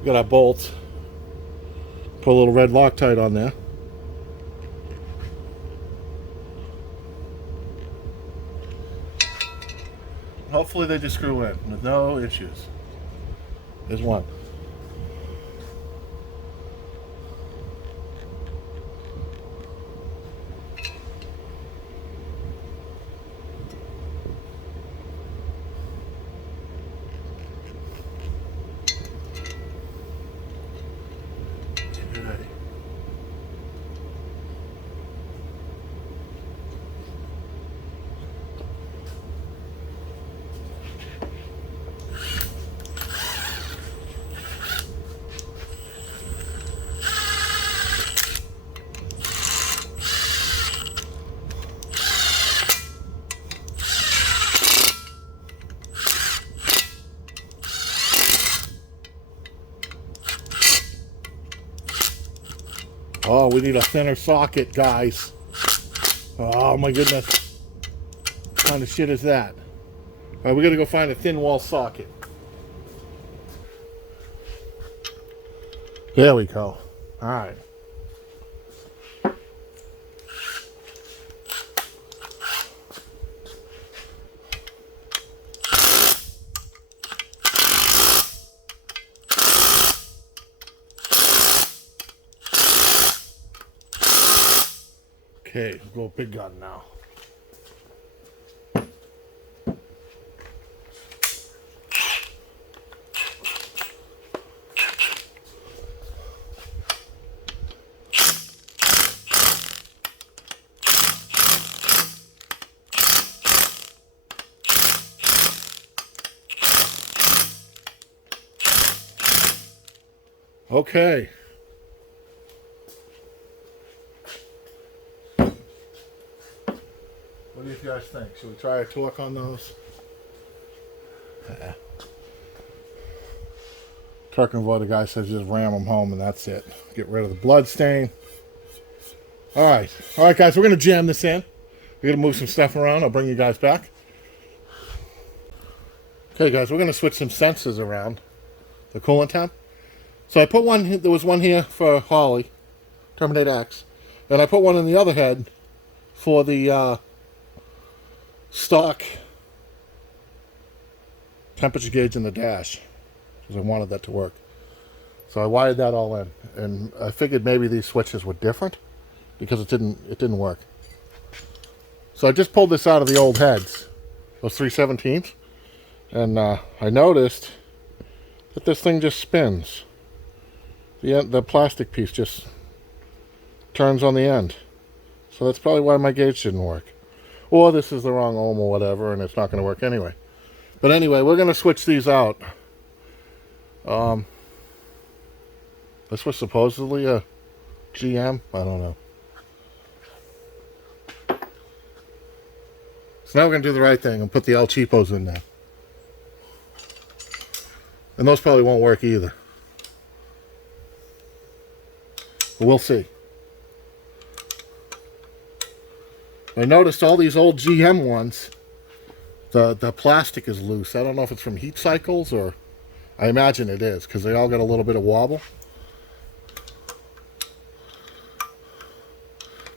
We got our bolts. Put a little red Loctite on there. Hopefully they just screw in with no issues. There's one. Oh, we need a thinner socket, guys. Oh my goodness. What kind of shit is that? Alright, we gotta go find a thin wall socket. There we go. Alright. Okay, we'll go big gun now. Okay. What do you guys think? Should we try a torque on those? Torque and Void, the guy says just ram them home and that's it. Get rid of the blood stain. Alright. Alright guys, we're going to jam this in. We're going to move some stuff around. I'll bring you guys back. Okay guys, we're going to switch some sensors around. The coolant temp. So I put one, there was one here for Holly, Terminator X. And I put one in the other head for the stock temperature gauge in the dash, because I wanted that to work. So I wired that all in, and I figured maybe these switches were different because it didn't work. So I just pulled this out of the old heads, those 3/17, and I noticed that this thing just spins. The plastic piece just turns on the end. So that's probably why my gauge didn't work. Or this is the wrong ohm or whatever, and it's not going to work anyway. But anyway, we're going to switch these out. This was supposedly a GM. I don't know. So now we're going to do the right thing and put the El Cheapos in there. And those probably won't work either. But we'll see. I noticed all these old GM ones, the plastic is loose. I don't know if it's from heat cycles or, I imagine it is, because they all got a little bit of wobble.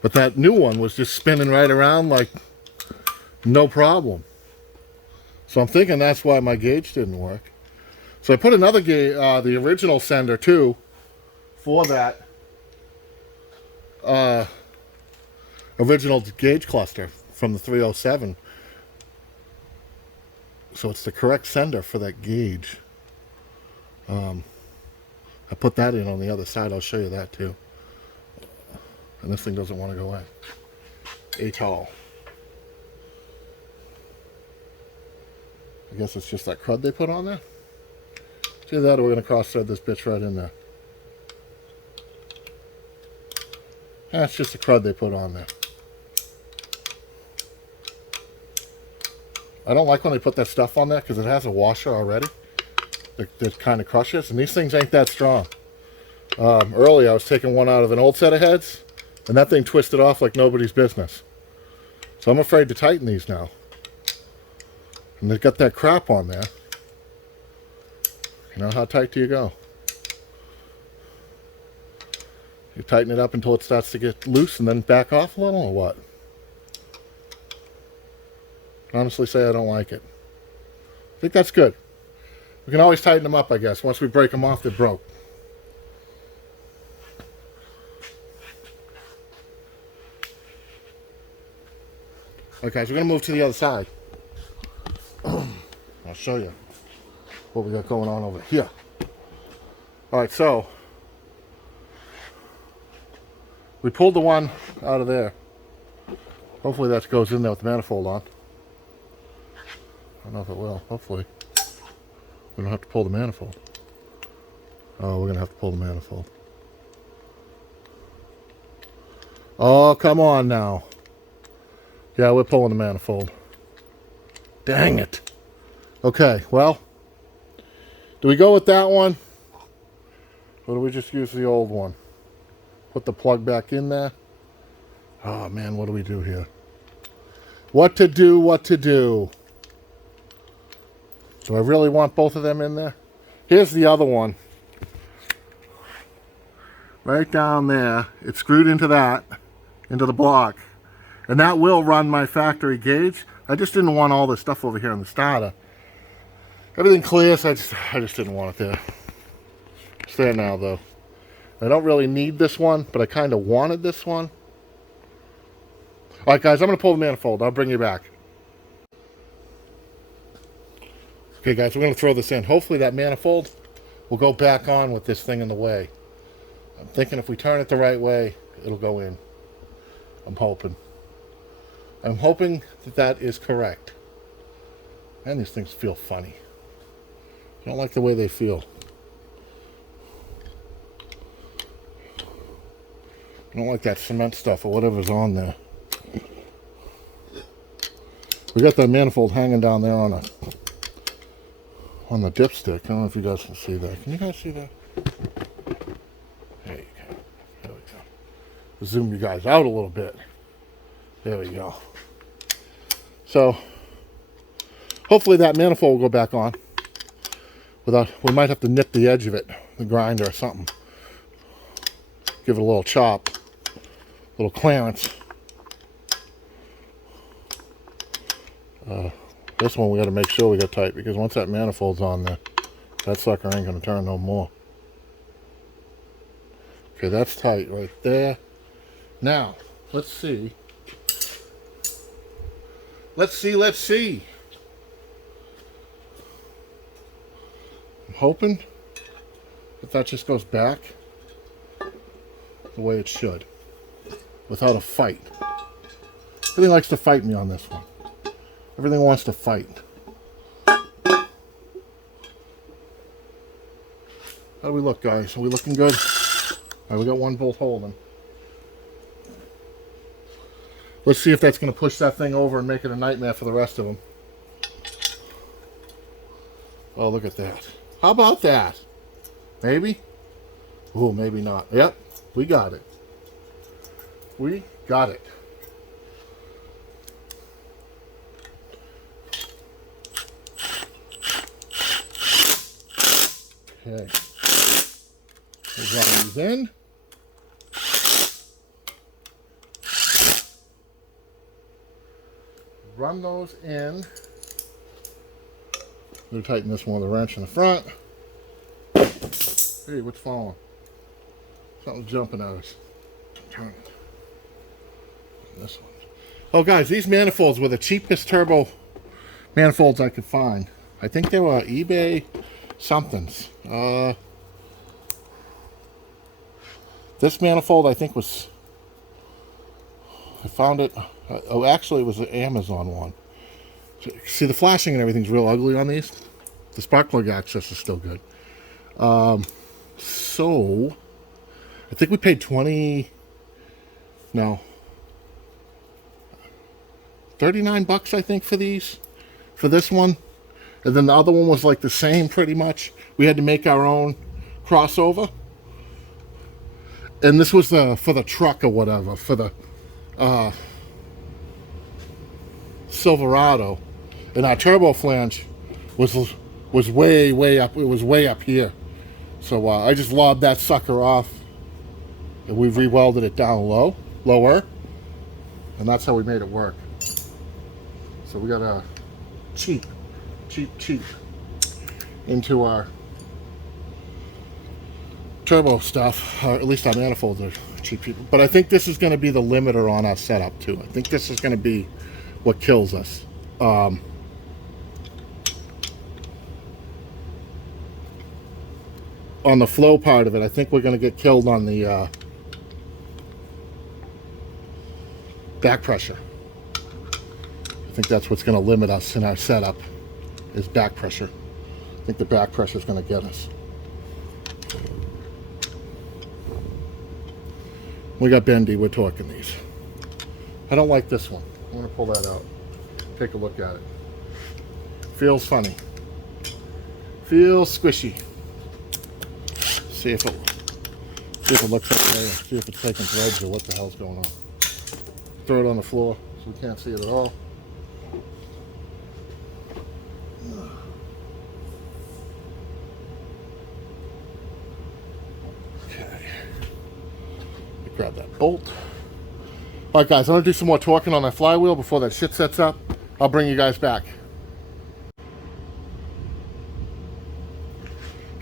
But that new one was just spinning right around like no problem. So I'm thinking that's why my gauge didn't work. So I put another gauge, the original sender too, for that original gauge cluster from the 307. So it's the correct sender for that gauge. I put that in on the other side. I'll show you that too. And this thing doesn't want to go in. ATOL. I guess it's just that crud they put on there. Do that, or we're going to cross thread this bitch right in there. That's just the crud they put on there. I don't like when they put that stuff on there because it has a washer already that kind of crushes, and these things ain't that strong. Earlier I was taking one out of an old set of heads, and that thing twisted off like nobody's business. So I'm afraid to tighten these now. And they've got that crap on there. You know, how tight do you go? You tighten it up until it starts to get loose and then back off a little, or what? Honestly say I don't like it. I think that's good. We can always tighten them up, I guess. Once we break them off, they're broke. Okay, guys, we're going to move to the other side. I'll show you what we got going on over here. Alright, so we pulled the one out of there. Hopefully that goes in there with the manifold on. I don't know if it will. Hopefully. We don't have to pull the manifold. Oh, we're going to have to pull the manifold. Oh, come on now. Yeah, we're pulling the manifold. Dang it. Okay, well, do we go with that one? Or do we just use the old one? Put the plug back in there? Oh, man, what do we do here? What to do, what to do? Do I really want both of them in there? Here's the other one. Right down there. It's screwed into that, into the block. And that will run my factory gauge. I just didn't want all this stuff over here in the starter. Everything clear, so I just didn't want it there. It's there now, though. I don't really need this one, but I kind of wanted this one. Alright, guys, I'm going to pull the manifold. I'll bring you back. Okay, guys, we're going to throw this in. Hopefully that manifold will go back on with this thing in the way. I'm thinking if we turn it the right way, it'll go in. I'm hoping. I'm hoping that that is correct. Man, these things feel funny. I don't like the way they feel. I don't like that cement stuff or whatever's on there. We got that manifold hanging down there on the dipstick. I don't know if you guys can see that. Can you guys see that? There you go. There we go. Zoom you guys out a little bit. There we go. So, hopefully that manifold will go back on. We might have to nip the edge of it, the grinder or something. Give it a little chop, a little clearance. This one we got to make sure we got tight, because once that manifold's on there, that sucker ain't going to turn no more. Okay, that's tight right there. Now, let's see. Let's see. I'm hoping that just goes back the way it should, without a fight. Everything likes to fight me on this one. Everything wants to fight. How do we look, guys? Are we looking good? All right, we got one bolt holding. Let's see if that's going to push that thing over and make it a nightmare for the rest of them. Oh, look at that. How about that? Maybe? Oh, maybe not. Yep, we got it. We got it. Okay. We'll drop these in. Run those in. We'll tighten this one with a wrench in the front. Hey, what's falling? Something's jumping at us. Turn it. This one. Oh, guys, these manifolds were the cheapest turbo manifolds I could find. I think they were eBay somethings. This manifold, I think, was... I found it... oh, actually, it was an Amazon one. See, the flashing and everything's real ugly on these. The spark plug access is still good. So, I think we paid 39 bucks, I think, for these. For this one. And then the other one was like the same, pretty much. We had to make our own crossover. And this was for the truck or whatever. For the... Silverado, and our turbo flange was way up. It was way up here, so I just lobbed that sucker off we've re-welded it down lower, and that's how we made it work. So we got a cheap into our turbo stuff, or at least our manifolds are cheap. But I think this is going to be the limiter on our setup too. I think this is going to be what kills us. On the flow part of it, I think we're going to get killed on the back pressure. I think that's what's going to limit us in our setup, is back pressure. I think the back pressure is going to get us. We got bendy, we're torquing these. I don't like this one. I'm going to pull that out. Take a look at it. Feels funny. Feels squishy. See if it looks okay. See if it's taking threads or what the hell's going on. Throw it on the floor so we can't see it at all. Okay. Grab that bolt. All right, guys, I'm gonna do some more torquing on that flywheel before that shit sets up. I'll bring you guys back.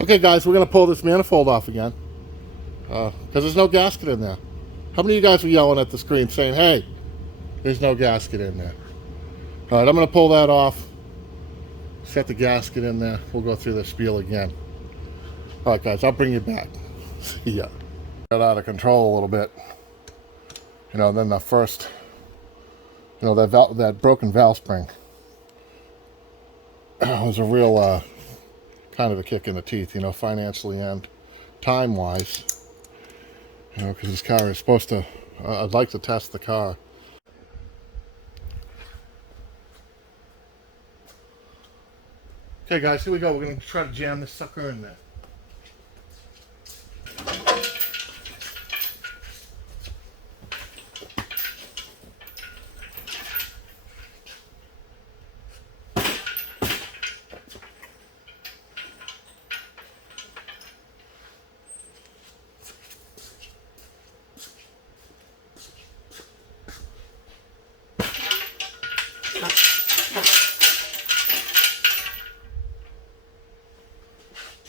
Okay, guys, we're gonna pull this manifold off again because there's no gasket in there. How many of you guys were yelling at the screen saying, "Hey, there's no gasket in there"? All right, I'm gonna pull that off. Set the gasket in there. We'll go through the spiel again. All right, guys, I'll bring you back. See ya. Got out of control a little bit. You know, then the first, you know, that broken valve spring was a real kind of a kick in the teeth, you know, financially and time-wise. You know, because this car is supposed to, I'd like to test the car. Okay, guys, here we go. We're going to try to jam this sucker in there.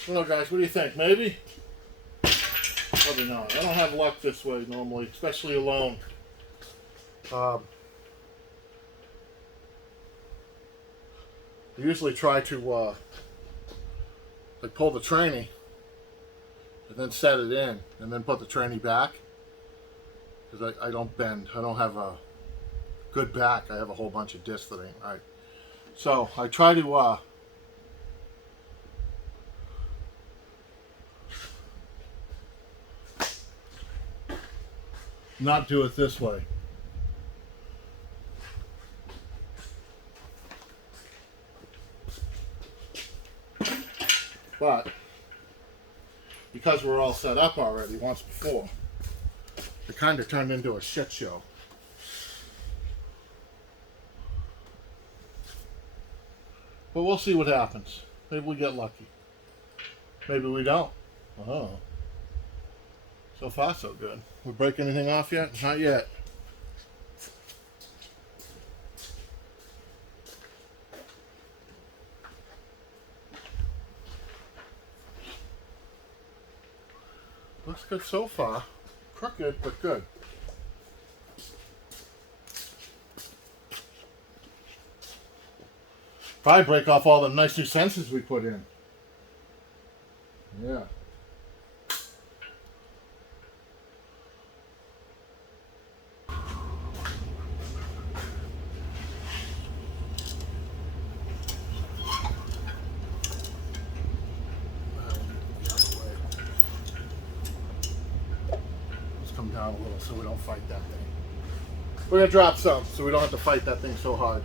Well, guys, what do you think? Maybe? Probably not. I don't have luck this way normally, especially alone. I usually try to like pull the tranny and then set it in and then put the tranny back, because I don't bend. I don't have a good back. I have a whole bunch of discs that ain't right. So I try to not do it this way. But because we're all set up already once before, it kind of turned into a shit show. But we'll see what happens. Maybe we get lucky. Maybe we don't. Oh. So far, so good. We break anything off yet? Not yet. Looks good so far. Crooked, but good. Probably break off all the nice new sensors we put in. Yeah. Come down a little so we don't fight that thing. We're gonna drop some so we don't have to fight that thing so hard.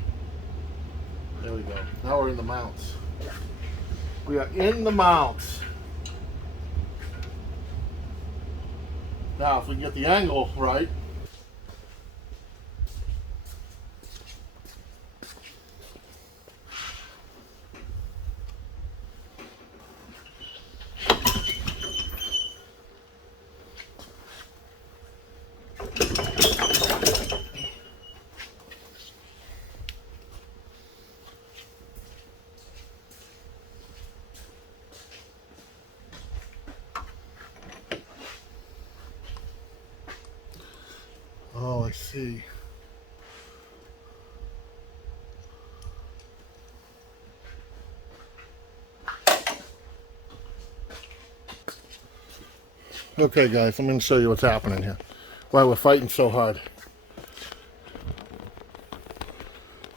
There we go. Now we're in the mounts. We are in the mounts. Now if we can get the angle right. Oh, I see. Okay guys, I'm going to show you what's happening here. Why we're fighting so hard.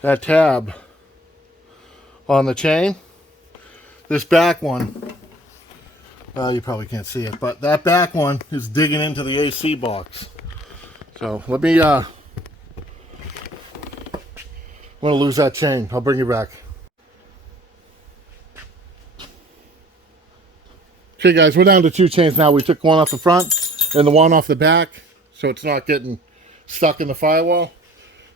That tab on the chain, this back one, you probably can't see it, but that back one is digging into the AC box. So let me, I'm going to lose that chain. I'll bring you back. Okay guys, we're down to 2 chains now. We took one off the front and the one off the back, so it's not getting stuck in the firewall.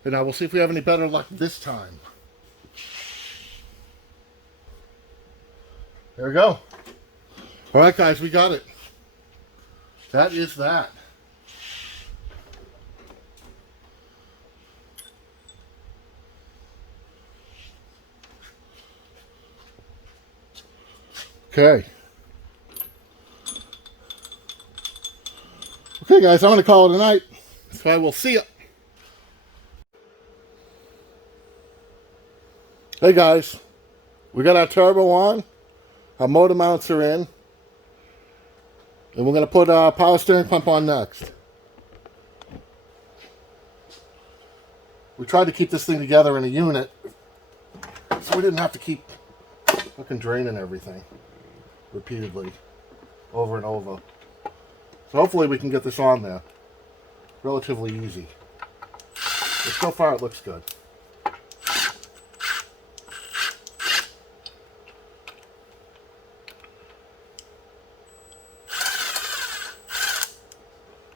And now we'll see if we have any better luck this time. There we go. All right guys, we got it. That is that. Okay. Okay guys, I'm going to call it a night. So I will see you. Hey guys, we got our turbo on. Our motor mounts are in. And we're going to put our power steering pump on next. We tried to keep this thing together in a unit, so we didn't have to keep fucking draining everything repeatedly, over and over. So hopefully we can get this on there relatively easy. But so far it looks good.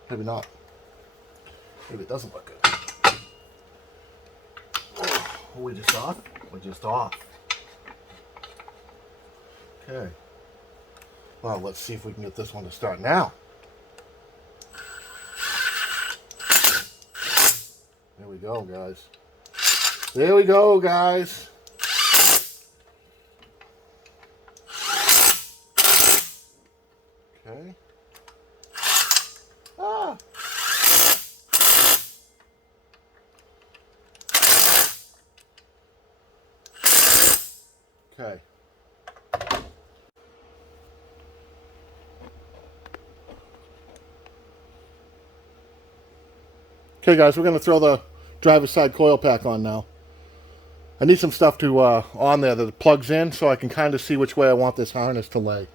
Maybe not. Maybe it doesn't look good. Oh, are we just off? We're just off. Okay. Well, let's see if we can get this one to start now. There we go, guys. There we go, guys. Okay. Ah. Okay. Okay guys, we're going to throw the driver's side coil pack on now. I need some stuff to on there that plugs in so I can kind of see which way I want this harness to lay.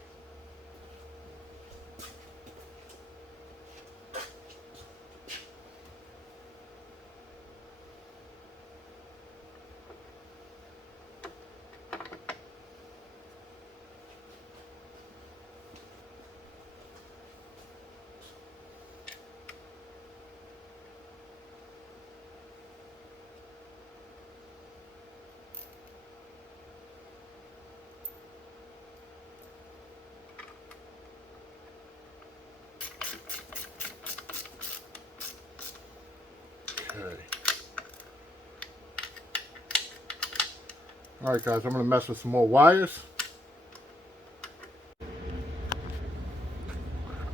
Okay. Alright guys, I'm going to mess with some more wires.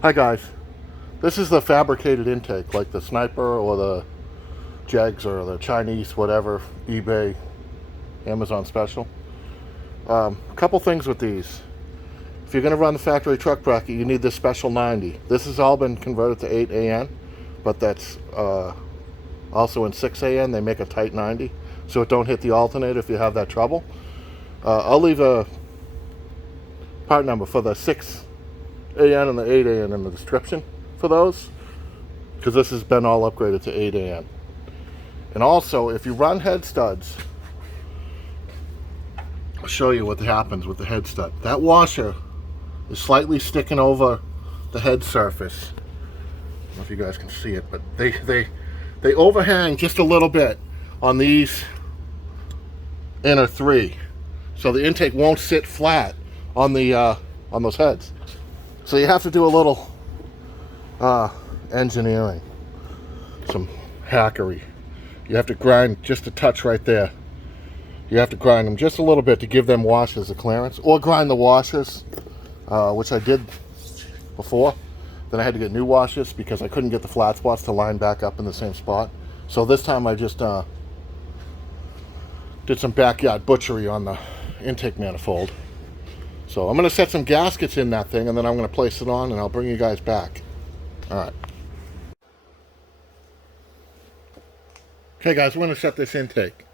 Hi guys, this is the fabricated intake, like the Sniper or the Jegs or the Chinese, whatever, eBay, Amazon special. A couple things with these. If you're going to run the factory truck bracket, you need this special 90. This has all been converted to 8 AN, but that's also in 6 AN. They make a tight 90, so it don't hit the alternator if you have that trouble. I'll leave a part number for the 6 AN and the 8 AN in the description for those, because this has been all upgraded to 8 AN. And also, if you run head studs, I'll show you what happens with the head stud. That washer is slightly sticking over the head surface. I don't know if you guys can see it, but they overhang just a little bit on these inner 3, so the intake won't sit flat on the on those heads. So you have to do a little engineering, some hackery. You have to grind just a touch right there. You have to grind them just a little bit to give them washers a clearance, or grind the washers, which I did before, Then I had to get new washers because I couldn't get the flat spots to line back up in the same spot. So this time I just did some backyard butchery on the intake manifold. So I'm going to set some gaskets in that thing, and then I'm going to place it on, and I'll bring you guys back. All right. Okay, guys, we're going to set this intake.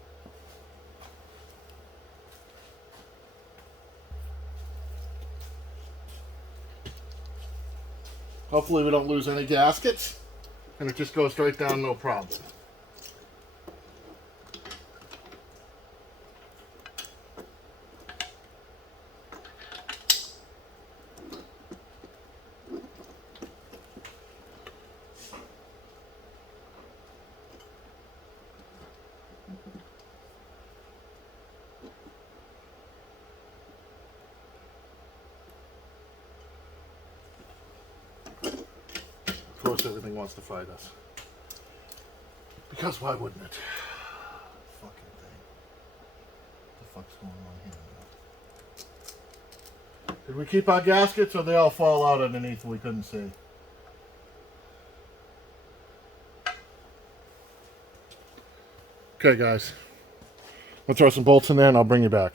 Hopefully we don't lose any gaskets, and it just goes straight down, no problem. Of course, everything wants to fight us. Because why wouldn't it? Fucking thing. What the fuck's going on here? Did we keep our gaskets, or they all fall out underneath and we couldn't see? Okay, guys. Let's throw some bolts in there and I'll bring you back.